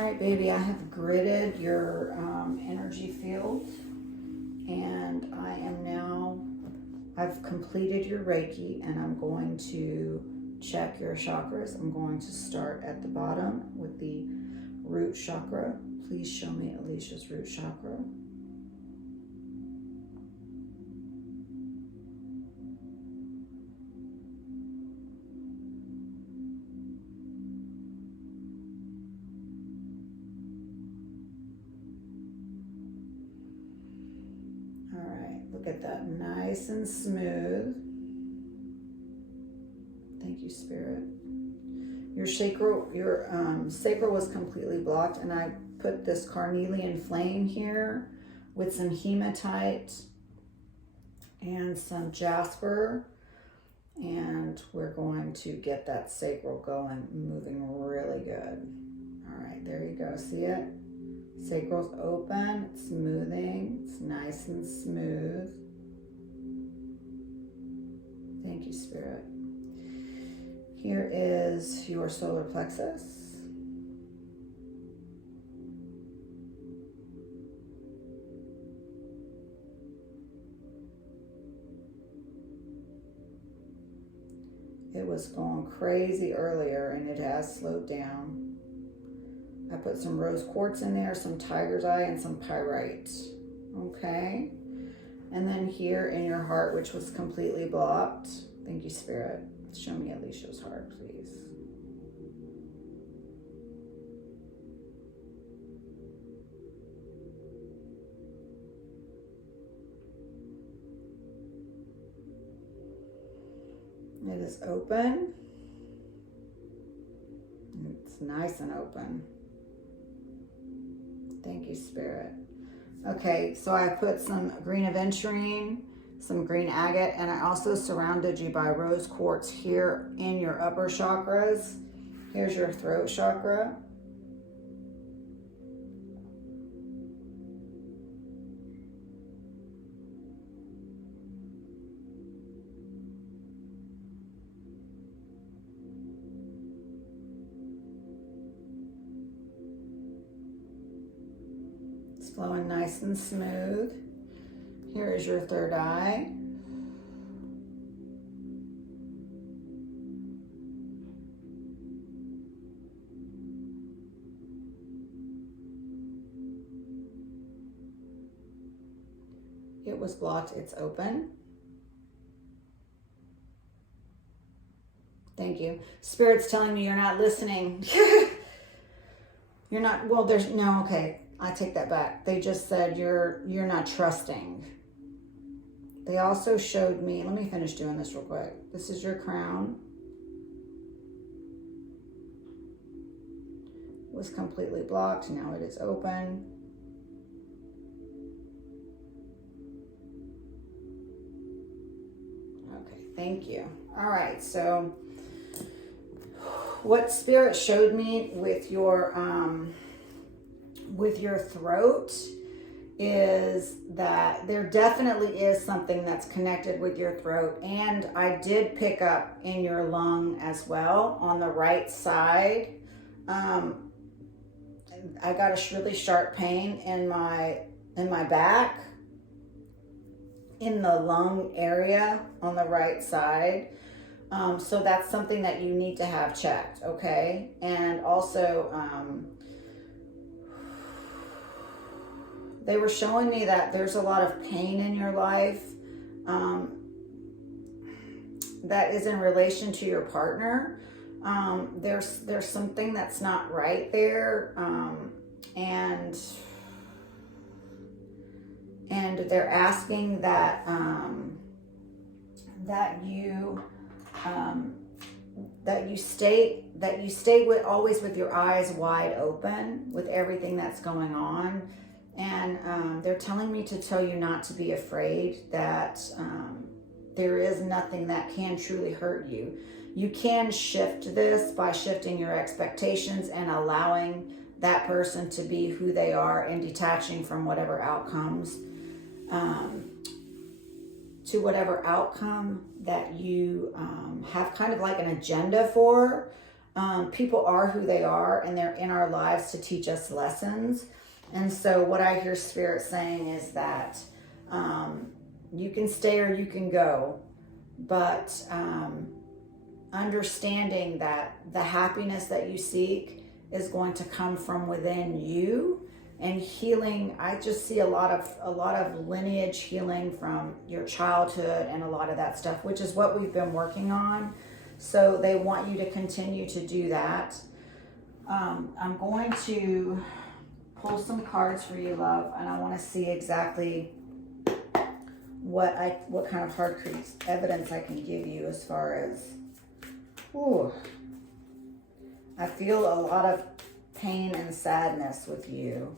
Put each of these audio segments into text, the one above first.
right, baby, I have gridded your energy field, and I've completed your Reiki, and I'm going to check your chakras. I'm going to start at the bottom with the root chakra. Please show me Alicia's root chakra. Look at that, nice and smooth. Thank you, Spirit. Your sacral was completely blocked, and I put this carnelian flame here with some hematite and some jasper, and we're going to get that sacral going, moving really good. All right, there you go. See it? Sacral's open, it's moving, it's nice and smooth. Thank you, Spirit. Here is your solar plexus. It was going crazy earlier, and it has slowed down. I put some rose quartz in there, some tiger's eye, and some pyrite. Okay. And then here in your heart, which was completely blocked. Thank you, Spirit. Show me Alicia's heart, please. It is open. It's nice and open. Thank you, Spirit. Okay, so I put some green aventurine, some green agate, and I also surrounded you by rose quartz here in your upper chakras. Here's your throat chakra. Flowing nice and smooth. Here is your third eye. It was blocked, it's open. Thank you. Spirit's telling me you're not listening. You're not, well, okay. I take that back. They just said you're not trusting. They also showed me, let me finish doing this real quick. This is your crown. It was completely blocked. Now it is open. Okay, thank you. All right, so what Spirit showed me with your throat is that there definitely is something that's connected with your throat, and I did pick up in your lung as well on the right side. I got a really sharp pain in my back, in the lung area on the right side. So that's something that you need to have checked, okay? And also, they were showing me that there's a lot of pain in your life that is in relation to your partner. There's something that's not right there, and they're asking that you stay always with your eyes wide open with everything that's going on. And they're telling me to tell you not to be afraid, that there is nothing that can truly hurt you. You can shift this by shifting your expectations and allowing that person to be who they are and detaching from whatever outcomes, to whatever outcome that you have kind of like an agenda for. people are who they are, and they're in our lives to teach us lessons. And so what I hear Spirit saying is that you can stay or you can go, but understanding that the happiness that you seek is going to come from within you. And healing, I just see a lot of lineage healing from your childhood and a lot of that stuff, which is what we've been working on. So they want you to continue to do that. I'm going to pull some cards for you, love, and I want to see exactly what kind of hard evidence I can give you as far as, I feel a lot of pain and sadness with you.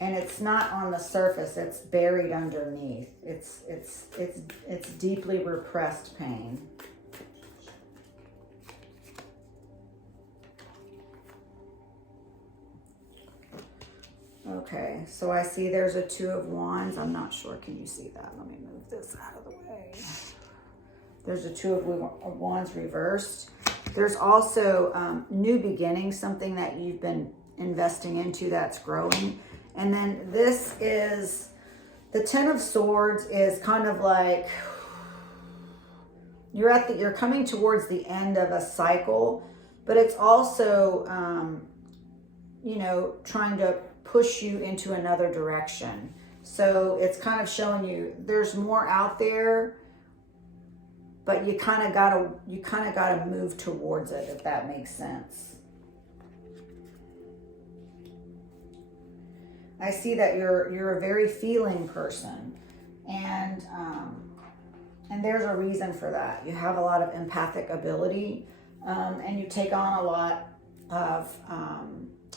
And it's not on the surface, it's buried underneath. It's deeply repressed pain. Okay, so I see there's a Two of Wands. I'm not sure, can you see that? Let me move this out of the way. There's a Two of Wands reversed. There's also new beginnings, something that you've been investing into that's growing. And then this is the Ten of Swords, is kind of like you're coming towards the end of a cycle, but it's also trying to push you into another direction. So it's kind of showing you there's more out there, but you kind of gotta move towards it, if that makes sense. I see that you're a very feeling person, and there's a reason for that. You have a lot of empathic ability, and you take on a lot of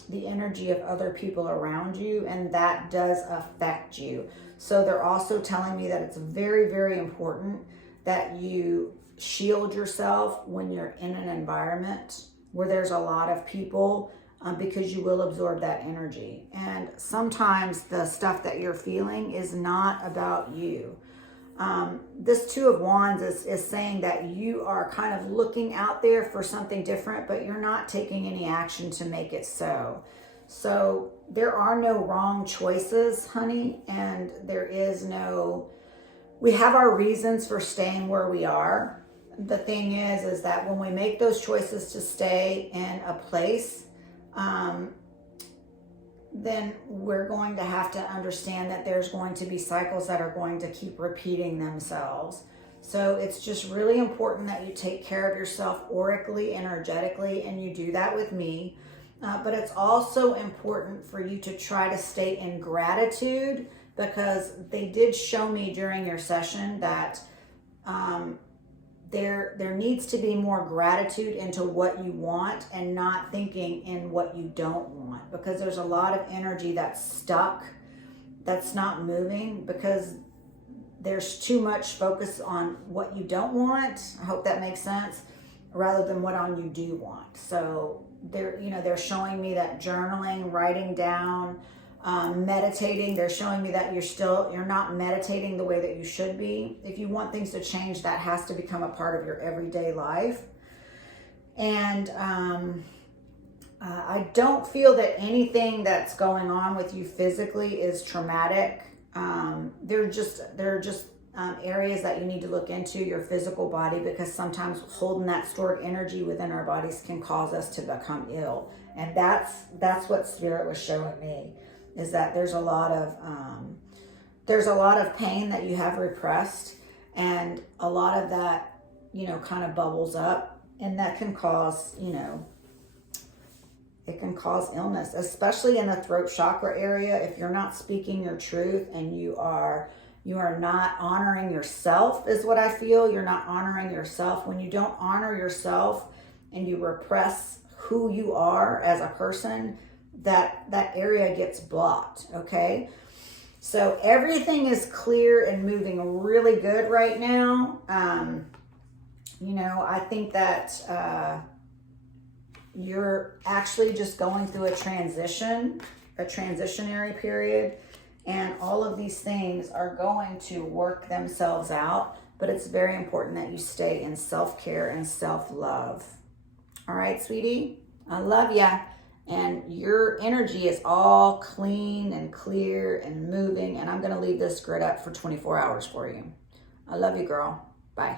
the energy of other people around you, and that does affect you. So they're also telling me that it's very, very important that you shield yourself when you're in an environment where there's a lot of people, because you will absorb that energy. And sometimes the stuff that you're feeling is not about you. This Two of Wands is saying that you are kind of looking out there for something different, but you're not taking any action to make it so. So there are no wrong choices, honey, and we have our reasons for staying where we are. The thing is that when we make those choices to stay in a place, then we're going to have to understand that there's going to be cycles that are going to keep repeating themselves. So it's just really important that you take care of yourself aurically, energetically, and you do that with me. But it's also important for you to try to stay in gratitude, because they did show me during your session that there needs to be more gratitude into what you want and not thinking in what you don't want, because there's a lot of energy that's stuck, that's not moving, because there's too much focus on what you don't want. I hope that makes sense, rather than what on you do want. So they're showing me that journaling, writing down, meditating, they're showing me that you're not meditating the way that you should be. If you want things to change, that has to become a part of your everyday life. And I don't feel that anything that's going on with you physically is traumatic. There are just areas that you need to look into your physical body, because sometimes holding that stored energy within our bodies can cause us to become ill. And that's what Spirit was showing me, is that there's a lot of pain that you have repressed, and a lot of that, kind of bubbles up, and that can cause, it can cause illness, especially in the throat chakra area. If you're not speaking your truth and you are not honoring yourself, is what I feel. You're not honoring yourself. When you don't honor yourself and you repress who you are as a person, that area gets blocked. Okay, so everything is clear and moving really good right now. I think that you're actually just going through a transitionary period, and all of these things are going to work themselves out, but it's very important that you stay in self-care and self-love. All right, sweetie, I love ya. And your energy is all clean and clear and moving. And I'm going to leave this grid up for 24 hours for you. I love you, girl. Bye.